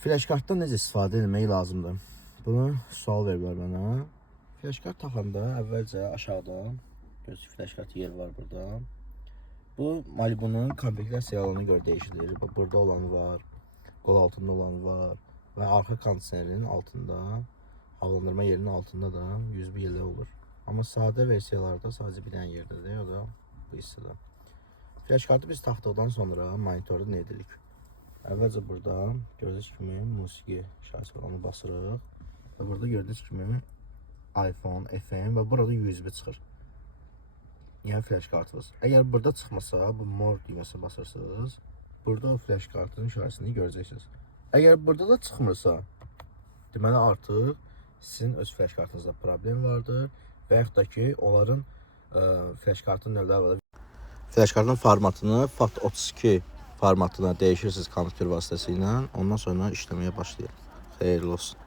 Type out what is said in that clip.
Flash kartdan necə istifadə etmək lazımdır? Bunu sual veriblər mənə. Flash kart taxanda əvvəlcə aşağıdan görürsünüz, flash kart yer var burada. Bu Malibu'nun komplektasiyalarına görə dəyişilir. Burada olan var, qol altında olan var və arxa kondisionerin altında, havalandırma yerinin altında da 101 yerdə olur. Amma sadə versiyalarda sadəcə bir dənə yerdədir, o da bu hissədə. Flash kartı biz taxdıqdan sonra monitorda nə edirik? Əvvəlcə burada gördüyünüz kimi musiqi şahisi var, onu basırıq. Və burada gördüyünüz kimi iPhone, FM və burada USB çıxır. Yəni flash kartınız. Əgər burada çıxmasa, bu mor düyməsinə basırsınız, burada o flash kartının şahesini görəcəksiniz. Əgər burada da çıxmırsa, deməli artıq sizin öz flash kartınızda problem vardır və yaxud da ki, onların flash kartının növləri var. Flash kartın formatını FAT32 formatına dəyişirsiniz kompüter vasitəsilə, ondan sonra işləməyə başlayır. Xeyirli olsun.